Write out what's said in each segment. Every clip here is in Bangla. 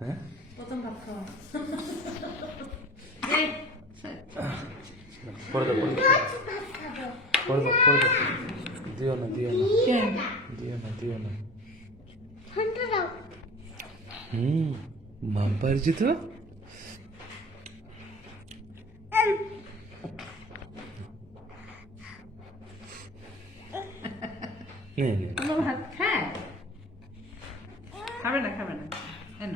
হ্যাঁ প্রথম ভাত খাওয়া পরে দাও পরে দাও পরে দাও দিও না দিও না দিও না দিও না মাম পারছি তো ভাত খায় খাবে না খাবে না কেন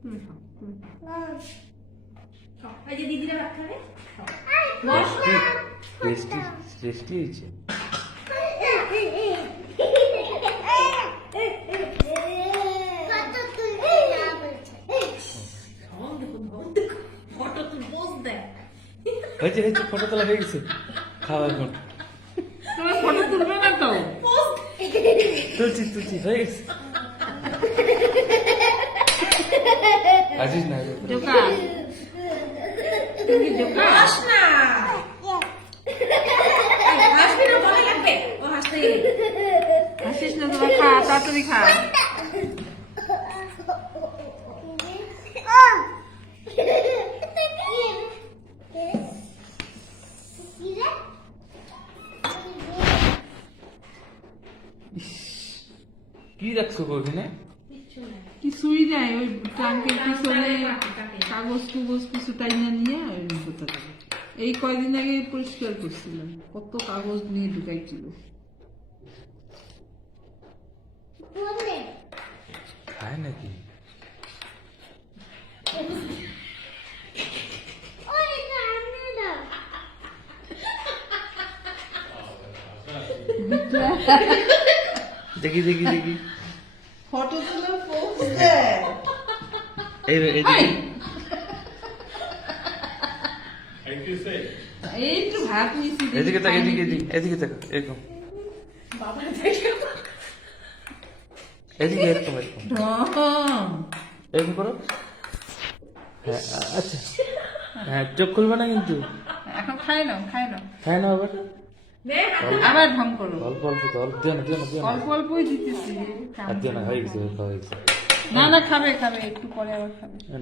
তুমি খাও তুমি খাও। এই যে দিদিরা ভাত খাবে টেস্টি টেস্টি হয়েছে ফটো তুই পোজ দেয় হয়েছে হয়েছে ফটো তোলা হয়ে গেছে খাওয়া এখন তোমার ফটো তুলবে না তো তুলছি তুলছি হয়ে গেছে আসিস না জোকা তুমি জোকা হাস না হাসবি না মনে লাগবে ও হাসতে গেলে হাসিস না তোমার খা তাড়াতাড়ি খা কি রাখছো গো ওখানে কিছুই নাই ওই ট্রাঙ্কের পিছনে কাগজ টুগজ কিছু টাইনা নিয়ে ওই কোথা থেকে এই কয়দিন আগে পরিষ্কার করছিলাম কত কাগজ নিয়ে ঢুকাইছিল খায় নাকি দেখি দেখি দেখি ফটো তুলে পোস্ট দেয় এই এদিকে এই একটু ভাত নিছি এদিকে তাক এদিকে এদিকে এদিকে তাক এরকম বাবা দেখে এদিকে এরকম এরকম ঢং এরকম করো হ্যাঁ আচ্ছা হ্যাঁ চোখ খুলবে না কিন্তু এখন খাই নাও খায় না আবার নে আবার ঢং করো অল্প অল্প তো অল্প দিও না দিও না দিও না অল্প অল্পই দিতেছি আর দিও না হয়ে গেছে খাওয়া হয়ে গেছে না না খাবে খাবে একটু পরে আবার খাবে না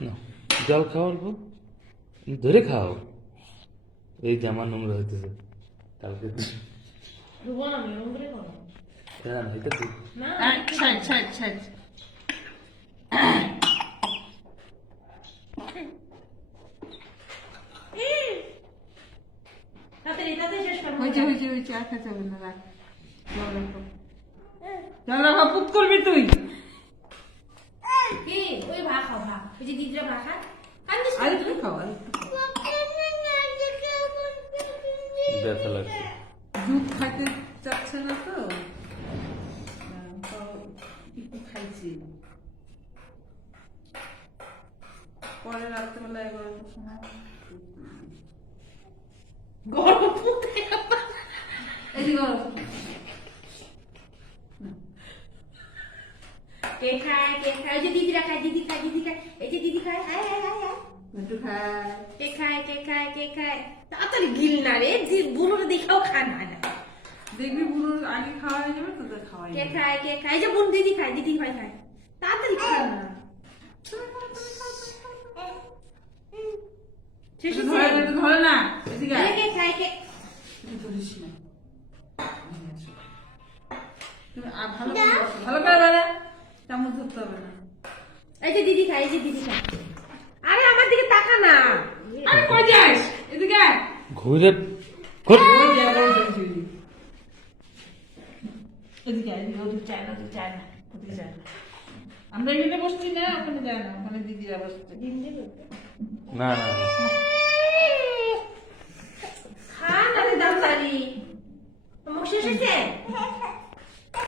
না জল খাও অল্প ধরে খাও এই জামা নোংরা হইতেছে কালকে রুবো না মেরুন করে করো না না এটা তুই না ছাড় ছাড় ছাড় তাড়াতাড়ি তাড়াতাড়ি শেষ করো হয়েছে আর খেতে হবে না রাখ জল রাখো পুত করবি তুই কি ওই ভাত খাও ভাত ওই যে দিদিরা ভাত খায় কান্দিস আর একটু খাও আর একটু খাও। ব্যথা লাগছে দুধ খাইতে চাচ্ছে না তো একটু খাইছি পরে রাত্রেবেলা 11টার সময় গরম পুতে এদিকে বলো। কে খায় ওই যে দিদিরা খায় দিদি খায় এই যে দিদি খায় আয় আয় আয় আয় একটু খাই কে খায় তাড়াতাড়ি গিল না রে যে বুনুরে দেখাও খায় না দেখবি বুড়োর আগে খাওয়া হয়ে যাবে তোদের খাওয়াই কে খায় এই যে বোন দিদি খায় তাড়াতাড়ি খায় না শেষ হয়েছে ধরে না এদিকে আয়। কে খায় তুই ধরিস না তুমি ভালো করে বেড়া চামচ ধরতে হবে না এই যে দিদি খায় আরে আমার দিকে তাকা না আরে কই যাস এদিকে আয়। ঘুরে ঘুর ওই যে আবার ধরেছিলি। এদিকে আয়, এদিকে ওদিকে যায় না ওদিকে যায় না আমরা এখানে বসছি না ওখানে যায় না ওখানে দিদিরা বসছে না না না